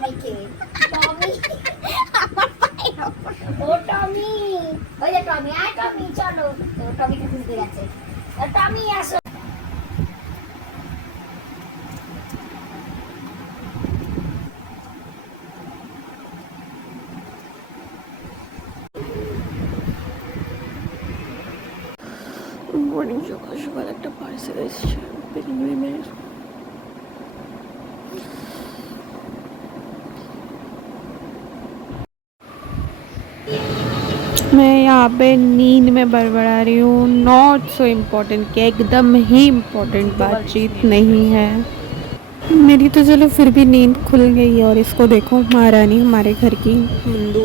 টমিকে টমি আমার পায়ে ও টমি ওই যে টমি আয় টমি চলো তো টমিকে খুঁজতে গেছে টমি আসো মর্নিং সকাল সকাল একটা পার্সেল এসেছে পেঙ্গুইনের। मैं यहाँ पे नींद में बड़बड़ा रही हूँ। नॉट सो इम्पोर्टेंट कि एकदम ही इम्पोर्टेंट बातचीत नहीं है मेरी, तो चलो फिर भी नींद खुल गई है। और इसको देखो महारानी हमारे घर की मुंदू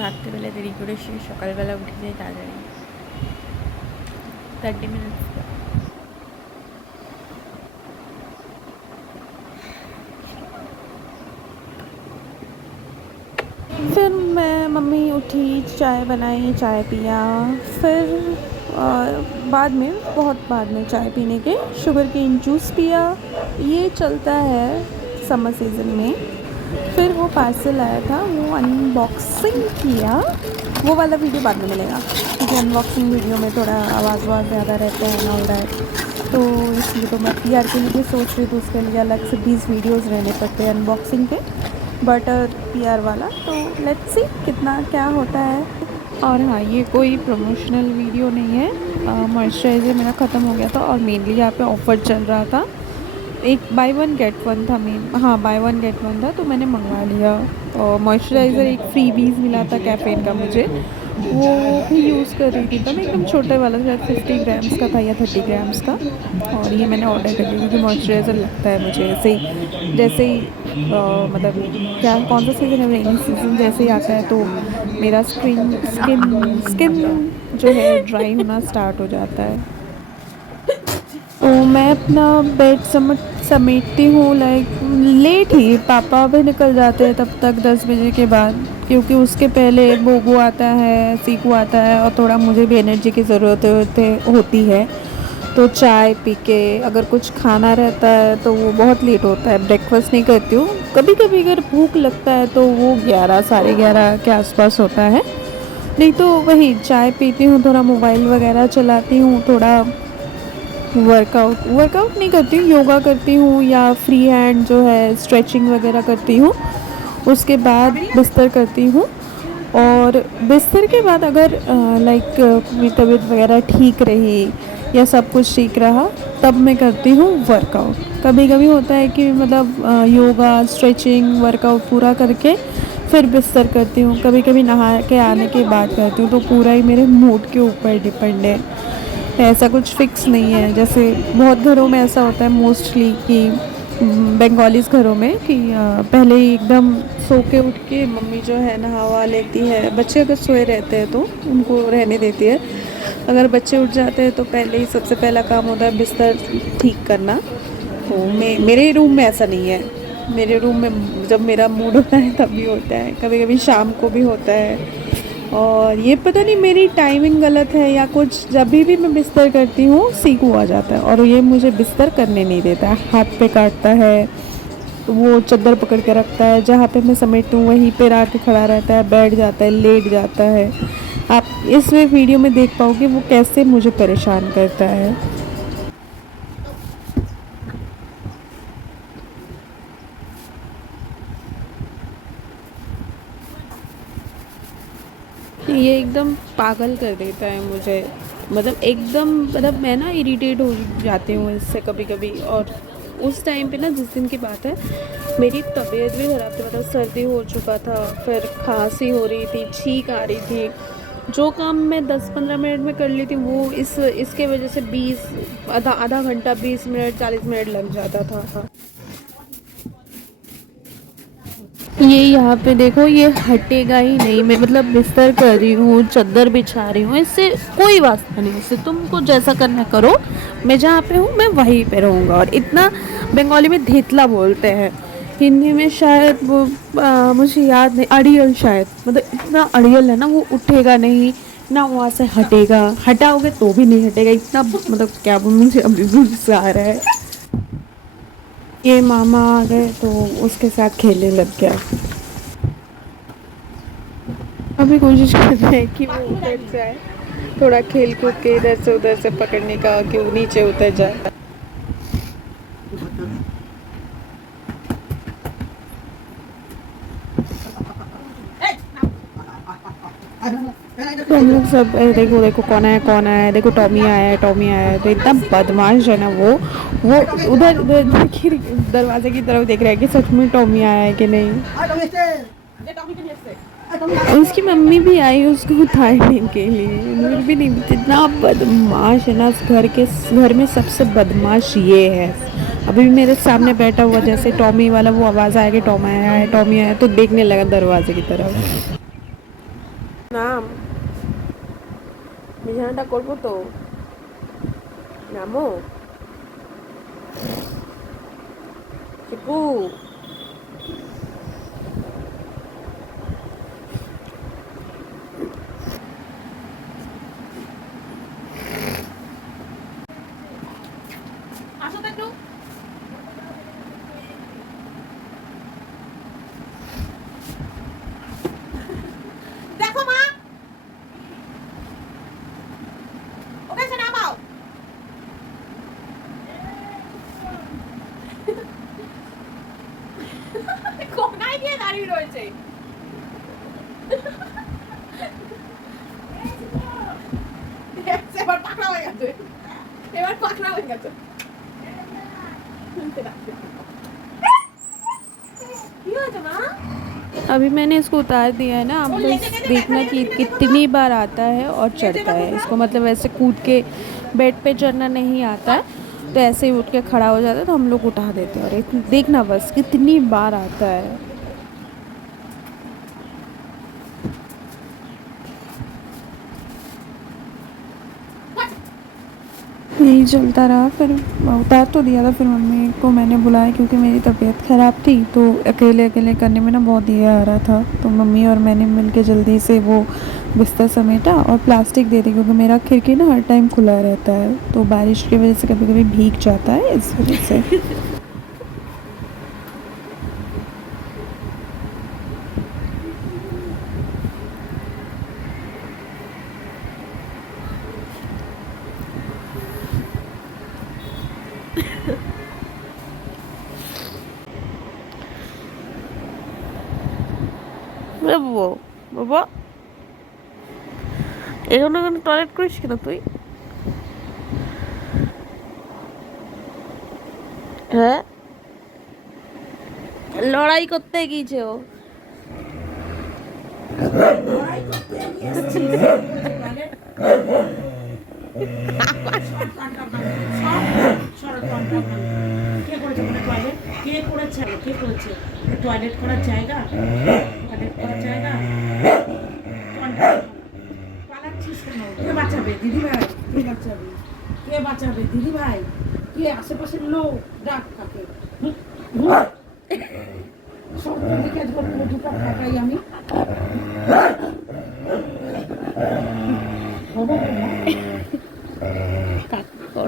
রাত্রে বেলা দেরি করে সে সকালবেলা উঠে যায় তাড়াতাড়ি 30 मिनट्स। फिर मैं मम्मी उठी, चाय बनाई, चाय पिया। फिर बाद में बहुत बाद में चाय पीने के शुगर केन जूस पिया। ये चलता है समर सीज़न में। फिर वो पार्सल आया था, वो अनबॉक्सिंग किया। वो वाला वीडियो बाद में मिलेगा क्योंकि अनबॉक्सिंग वीडियो में थोड़ा आवाज़ ज़्यादा रहता है ना, रहा है तो इसलिए तो मैं PR के लिए सोच रही थी। उसके लिए अलग से 20 वीडियोज़ रहने पड़ते हैं अनबॉक्सिंग के, बट PR वाला तो लेट्स सी कितना क्या होता है। और हाँ, ये कोई प्रमोशनल वीडियो नहीं है। मॉइस्चराइज़र मेरा ख़त्म हो गया था और मेनली यहाँ पे ऑफ़र चल रहा था। एक बाय 1 गेट 1 था हाँ बाय 1 गेट 1 था तो मैंने मंगवा लिया। और मॉइस्चराइज़र एक फ्रीबीज़ मिला था कैफ़ेन का मुझे, वो भी यूज़ कर रही थी। तो मैं एकदम छोटे वाला शायद 50 ग्राम्स का था या 30 ग्राम्स का। और ये मैंने ऑर्डर कर लिया क्योंकि मॉइस्चराइज़र लगता है मुझे ऐसे ही जैसे ही मतलब क्या कौन सा सीज़न है, रेनी सीज़न जैसे ही आता है तो मेरा स्किन जो है ड्राई होना स्टार्ट हो जाता है। तो मैं अपना बेड समेटती हूँ। लाइक लेट ही, पापा भी निकल जाते हैं तब तक 10 बजे के बाद, क्योंकि उसके पहले बोबो आता है, सीकू आता है और थोड़ा मुझे भी एनर्जी की ज़रूरत होती है। तो चाय पी के अगर कुछ खाना रहता है तो वो बहुत लेट होता है। ब्रेकफास्ट नहीं करती हूँ। कभी कभी अगर भूख लगता है तो वो 11 साढ़े 11 के आसपास होता है। नहीं तो वही चाय पीती हूँ, थोड़ा मोबाइल वगैरह चलाती हूँ, थोड़ा वर्कआउट नहीं करती हूँ, योगा करती हूँ या फ्री हैंड जो है स्ट्रेचिंग वगैरह करती हूँ। उसके बाद बिस्तर करती हूँ। और बिस्तर के बाद अगर लाइक मेरी तबीयत वगैरह ठीक रही या सब कुछ ठीक रहा तब मैं करती हूँ वर्कआउट। कभी कभी होता है कि मतलब योगा स्ट्रेचिंग वर्कआउट पूरा करके फिर बिस्तर करती हूँ। कभी कभी नहा के आने के बाद करती हूँ। तो पूरा ही मेरे मूड के ऊपर डिपेंड है, ऐसा कुछ फिक्स नहीं है। जैसे बहुत घरों में ऐसा होता है मोस्टली कि बंगालीज़ घरों में कि पहले ही एकदम सो के उठ के मम्मी जो है नहावा लेती है। बच्चे अगर सोए रहते हैं तो उनको रहने देती है, अगर बच्चे उठ जाते हैं तो पहले ही सबसे पहला काम होता है बिस्तर ठीक करना। तो मेरे रूम में ऐसा नहीं है। मेरे रूम में जब मेरा मूड होता है तभी होता है, कभी कभी शाम को भी होता है। और ये पता नहीं मेरी टाइमिंग गलत है या कुछ, जब भी मैं बिस्तर करती हूँ सीकू आ जाता है और ये मुझे बिस्तर करने नहीं देता है। हाथ पे काटता है, वो चद्दर पकड़ के रखता है, जहाँ पे मैं समेटती हूँ वहीं पे आके खड़ा रहता है, बैठ जाता है, लेट जाता है। आप इस वीडियो में देख पाओगे वो कैसे मुझे परेशान करता है। ये एकदम पागल कर देता है मुझे, मतलब एकदम, मतलब मैं ना इरिटेट हो जाती हूँ इससे कभी कभी। और उस टाइम पे ना जिस दिन की बात है मेरी तबीयत भी ख़राब थी, मतलब सर्दी हो चुका था, फिर खांसी हो रही थी, छींक आ रही थी। जो काम मैं 10-15 मिनट में कर ली थी वो इसके वजह से आधा घंटा 20 मिनट 40 मिनट लग जाता था। ये यहाँ पे देखो, ये हटेगा ही नहीं। मैं मतलब बिस्तर कर रही हूँ, चादर बिछा रही हूँ, इससे कोई वास्ता नहीं। इससे तुमको जैसा करना करो, मैं जहाँ पे हूँ मैं वहीं पे रहूँगा। और इतना बंगाली में धेतला बोलते हैं, हिंदी में शायद वो मुझे याद नहीं, अड़ियल शायद, मतलब इतना अड़ियल है ना, वो उठेगा नहीं ना, वहाँ से हटेगा, हटाओगे तो भी नहीं हटेगा। इतना मतलब क्या बोलूँ, मुझे अभी भी गुस्सा आ रहा है। ये मामा आ गए तो उसके साथ खेलने लग गया। अभी कोशिश कर रहे हैं कि वो उतर जाए, थोड़ा खेल कूद के इधर से उधर से पकड़ने का कि वो नीचे उतर जाए। तो हम लोग सब देखो देखो कौन आया है, देखो टॉमी आया है, टॉमी आया है। तो इतना बदमाश है ना वो उधर उधर दरवाजे की तरफ देख रहा है कि सच में टॉमी आया है कि नहीं। उसकी मम्मी भी आई उसको उतारने के लिए, फिर भी नहीं। इतना बदमाश है ना, इस घर में सबसे बदमाश ये है। अभी भी मेरे सामने बैठा हुआ, जैसे टॉमी वाला वो आवाज़ आया कि टॉम आया है, टॉमी आया, तो देखने लगा दरवाजे की तरफ। नाम বিছানাটা করবো তো, নামো চিপু। আসো তো একটু। দেখো মা, ওকে সে নামাও। কোনায় গিয়ে দাঁড়িয়ে রয়েছে। এবার পাকড়া হয়ে গেছে, এবার পাকড়া হয়ে গেছে। अभी मैंने इसको उतार दिया है ना, आप बस देखना कि कितनी बार आता है और चढ़ता है। इसको मतलब ऐसे कूद के बेड पे चढ़ना नहीं आता है, तो ऐसे ही उठ के खड़ा हो जाता है, तो हम लोग उठा देते हैं। और देखना बस कितनी बार आता है। यही चलता रहा, फिर उतार तो दिया था। फिर मम्मी को मैंने बुलाया क्योंकि मेरी तबीयत ख़राब थी, तो अकेले अकेले करने में ना बहुत ये आ रहा था। तो मम्मी और मैंने मिलके जल्दी से वो बिस्तर समेटा और प्लास्टिक दे दी, क्योंकि मेरा खिड़की ना हर टाइम खुला रहता है, तो बारिश की वजह से कभी कभी भीग जाता है, इस वजह से। বাবু বাবা, এখানে কেন টয়লেট করিস কেন তুই? হ্যাঁ, লড়াই করতে গিয়েছে ও। টয়লেট করার জায়গা, পালাচ্ছিস কেন? কে বাঁচাবে দিদি ভাই? কে বাঁচাবে দিদি ভাই? কে আশেপাশের লোক? ডাক কাকে? সব দিকে দুটো ফাটাই আমি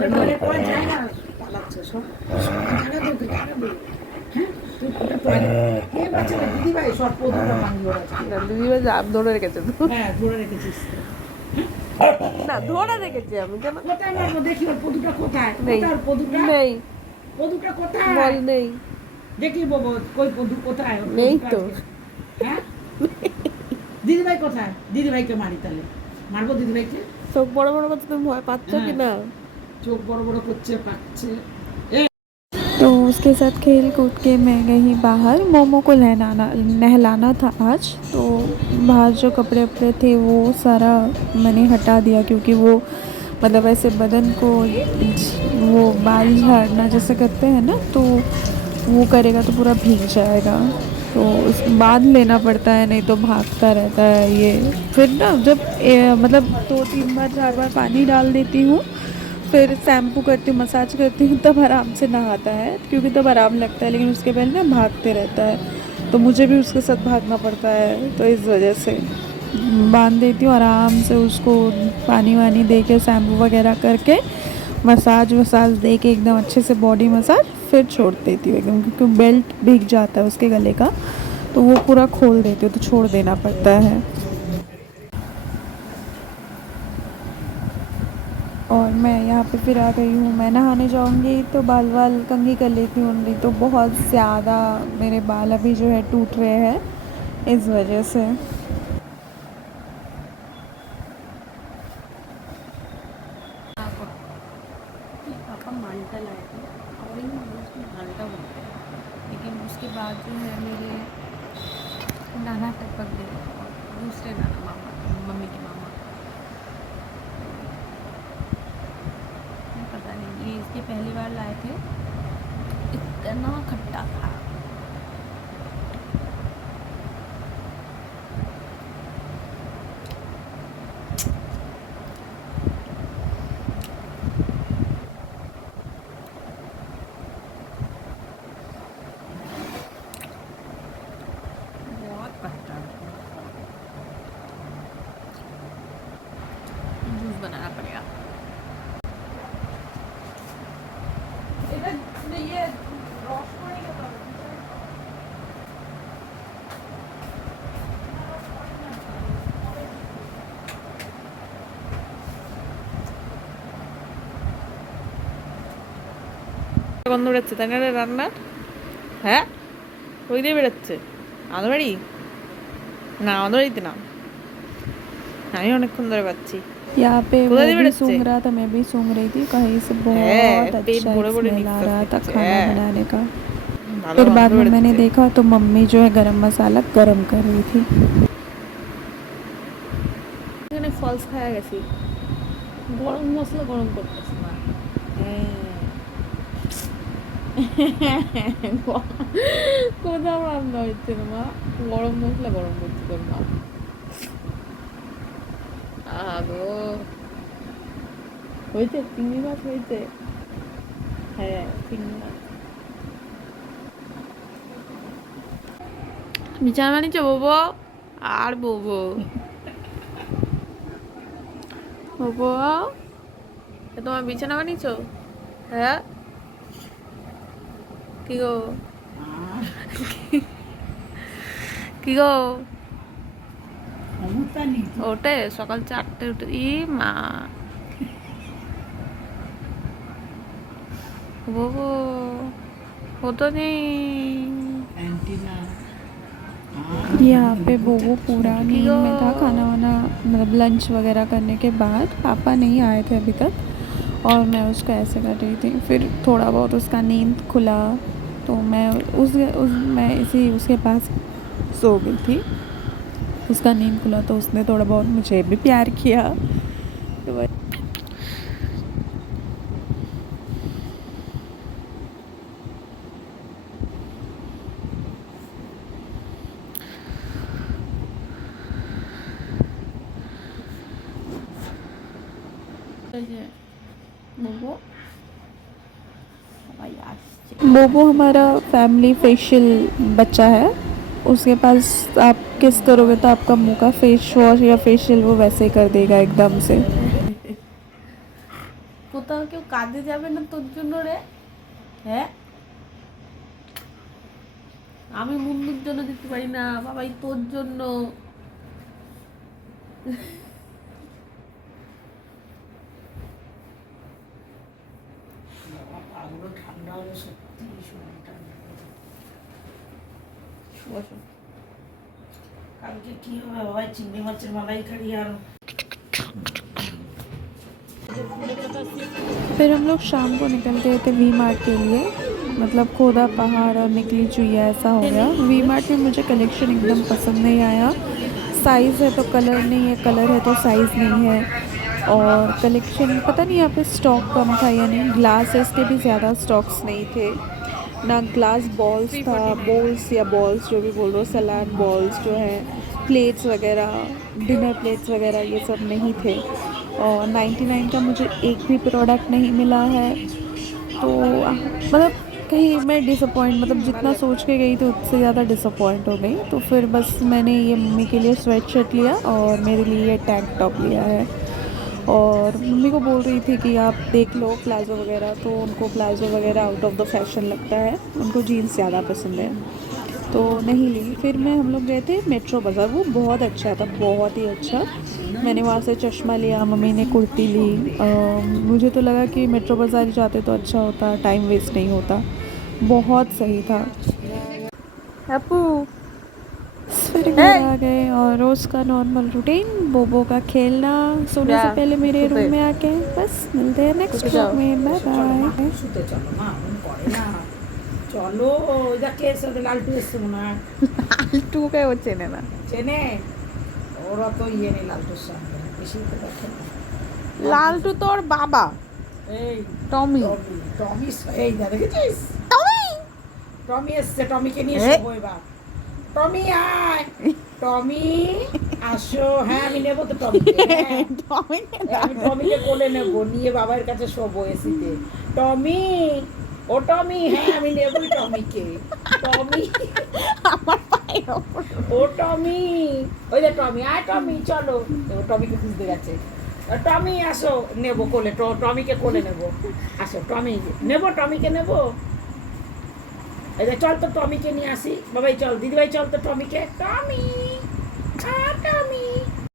টয়লেট করার জায়গা, পালাচ্ছে সব জায়গা দেবে, জায়গা দেবে। হ্যাঁ, তুই টয়লেট কে বাঁচাবে দিদি ভাই? সব পদুটা ভাঙিয়ে আছে। দিদি ভাই আপ ধরে রেখেছে তো? হ্যাঁ, ধরে রেখেছিস না, ধরে রেখেছি আমি। কেন কোথায় মারবো দেখি? ওর পদুটা কোথায়? নেই, কোথায় ওর পদুটা? নেই, পদুটা কোথায়? বল নেই, দেখি বাবু কই পদু কোথায়? ওর নেই পদুটা তো। আছে। হ্যাঁ, দিদিভাই কোথায়? দিদিভাইকে মারি তাহলে। মারবো দিদিভাইকে? চোখ বড় বড় করতে তুমি ভয় পাচ্ছ কি না? চোখ বড় বড় করছে, পাচ্ছে। तो उसके साथ खेल कूद के मैं गई बाहर। मोमो को नहलाना था आज, तो बाहर जो कपड़े वपड़े थे वो सारा मैंने हटा दिया, क्योंकि वो मतलब ऐसे बदन को वो बाल झाड़ना जैसे करते हैं ना, तो वो करेगा तो पूरा भीग जाएगा, तो उस बांध लेना पड़ता है, नहीं तो भागता रहता है ये। फिर ना जब मतलब 2-3 बार 4 बार पानी डाल देती हूँ, फिर शैम्पू करती हूँ, मसाज करती हूँ, तब आराम से नहाता है, क्योंकि तब आराम लगता है। लेकिन उसके पहले ना भागते रहता है, तो मुझे भी उसके साथ भागना पड़ता है, तो इस वजह से बांध देती हूँ आराम से उसको। पानी वानी दे के शैम्पू वगैरह करके मसाज वसाज दे के एकदम अच्छे से बॉडी मसाज, फिर छोड़ देती हूँ एकदम, क्योंकि बेल्ट भीग जाता है उसके गले का, तो वो पूरा खोल देती हूँ, तो छोड़ देना पड़ता है। और मैं यहाँ पे फिर आ गई हूँ। मैं नहाने जाऊँगी तो बाल कंघी कर लेती हूँ, नहीं तो बहुत ज़्यादा मेरे बाल अभी जो है टूट रहे हैं इस वजह से। पापा माल्टा लाए थे और उसमें माल्टा बोलते हैं, लेकिन उसके बाद जो है मेरे नाना टपक गए और दूसरे नाना मामा, मम्मी के मामा, पता नहीं ये इसके पहली बार लाए थे, इतना खट्टा था। बहुत खट्टा, जूस बनाना पड़ेगा। ये গন্ধ বেরোচ্ছে তাই না রে রান্নার? হ্যাঁ, ওই দিয়ে বেরোচ্ছে। আমাদের বাড়ি না, আমাদের বাড়িতে না, আমি অনেকক্ষণ ধরে পাচ্ছি। यहाँ पे वो भी सूंघ रहा था, मैं भी सूंघ रही थी, कहीं से बहुत अच्छा स्मेल आ रहा था खाना बनाने का। फिर बाद में मैंने देखा तो मम्मी जो है गरम मसाला गरम कर रही थी। এখানে ফলস খায়া গেছি, গরম মশলা গরম করতেছে না। কোথাও রান্না হচ্ছে না মা, গরম মশলা গরম করছে তোর মা। আগো হয়েছে, চিংড়ি মাছ হয়েছে, হ্যাঁ চিংড়ি মাছ। বিছানা বানিয়েছো বোবো? আর বোবো বোবো, তোমার বিছানা বানিয়েছো? হ্যাঁ কি গো, কি গো ওঠে সকাল 4টে উঠে? ই মা বোবো वो तो नहीं। यहाँ पे बोबो पूरा नींद में था, खाना वाना मतलब लंच वगैरह करने के बाद। पापा नहीं आए थे अभी तक और मैं उसको ऐसे कर रही थी, फिर थोड़ा बहुत उसका नींद खुला तो मैं मैं इसी उसके पास सो गई थी। उसका नींद खुला तो उसने थोड़ा बहुत मुझे भी प्यार किया, तो बोबो हमारा फैमिली फेशियल बच्चा है। उसके पास आप किस करोगे तो आपका मुंह का फेस वॉश या फेशियल वो वैसे ही कर देगा एकदम से। কোথাও কেউ কাজে যাবে না তোর জন্য রে? হ্যাঁ, আমি মুন্নুর জন্য দিতে পারি না বাবাই, তোর জন্য। চিংড়ি মাছের মালাইকারি আর फिर हम लोग शाम को निकल गए थे वी मार्ट के लिए, मतलब खोदा पहाड़ और निकली चुईया ऐसा हो गया। वी मार्ट में मुझे कलेक्शन एकदम पसंद नहीं आया। साइज़ है तो कलर नहीं है, कलर है तो साइज़ नहीं है, और कलेक्शन पता नहीं यहाँ पे स्टॉक कम था या नहीं। ग्लासेस के भी ज़्यादा स्टॉक्स नहीं थे ना, ग्लास बॉल्स था, बॉल्स या बॉल्स जो भी बोल रहे हो, सलाद बॉल्स जो है, प्लेट्स वगैरह, डिनर प्लेट्स वगैरह ये सब नहीं थे। और 99 का मुझे एक भी प्रोडक्ट नहीं मिला है, तो मतलब कहीं मैं डिसअपॉइंट, मतलब जितना सोच के गई थी उससे ज़्यादा डिसअपॉइंट हो गई। तो फिर बस मैंने ये मम्मी के लिए स्वेट शर्ट लिया और मेरे लिए ये टैंक टॉप लिया है। और मम्मी को बोल रही थी कि आप देख लो प्लाज़ो वगैरह, तो उनको प्लाज़ो वगैरह आउट ऑफ द फैशन लगता है, उनको जीन्स ज़्यादा पसंद है, तो नहीं ली। फिर मैं हम लोग गए थे मेट्रो बाज़ार, वो बहुत अच्छा था, बहुत ही अच्छा। मैंने वहाँ से चश्मा लिया, मम्मी ने कुर्ती ली। मुझे तो लगा कि मेट्रो बाज़ार ही जाते तो अच्छा होता, टाइम वेस्ट नहीं होता, बहुत सही था। अपू फिर घर आ गए और रोज़ का नॉर्मल रूटीन, बोबो का खेलना, सोने से पहले मेरे रूम में आके। बस मिलते हैं नेक्स्ट व्लॉग में, बाय बाय। শুতে চলো মা, মন করে না। চলো, ওই যা কে এসে লালটু এসছে মনে হয়। লালটুকে ও চেনে না। চেনে? ওরা তো ইয়ে নেই লালটুর সঙ্গে, বেশি তো দেখে না। লালটু তোর বাবা এই টমি। টমি এই যা দেখেছিস? টমি এসছে, টমিকে নিয়ে এ। শোবো এবার। টমি আয়, টমি আসো। হ্যাঁ আমি নেবো তো টমিকে, হ্যাঁ। আমি টমিকে কোলে নেবো, নিয়ে বাবার কাছে শোবো এসিতে। টমি, ও টমি, হ্যাঁ আমি নেবই টমিকে। টমি, আমার পায়ের ওপর। ও টমি, ওই যে টমি, আয় টমি চলো। ও টমিকে খুঁজতে গেছে। টমি আসো, নেবো কোলে, টমিকে কোলে নেবো। আসো টমি নেবো, টমিকে নেবো। এই যে চল তো টমিকে নিয়ে আসি। বাবাই চল, দিদিভাই চল তো টমিকে। টমি, টমি।